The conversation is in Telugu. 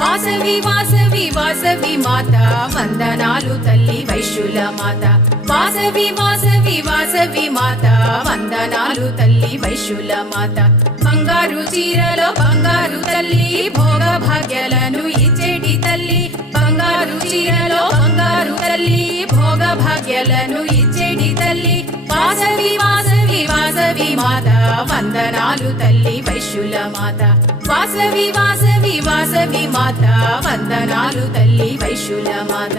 వాసవి వాసవి వాసవి మాత వందనాలు తల్లి వైశ్యుల మాత వాసవి వాసవి వాసవి మాత వందనాలు తల్లి వైశ్యుల మాత బంగారు చీరలో బంగారు తల్లి భోగ భాగ్యాలను ఇచ్చేటి తల్లి బంగారు చీరలో బంగారు తల్లి భోగ భాగ్యాలను ఇచ్చేటి తల్లి వాసవి వాసవి వాసవి మాత వందనాలు తల్లి వైశ్యుల మాత వాసవి వాసవి వాసవి మాత వందనాలు తల్లి వైశ్యుల మాత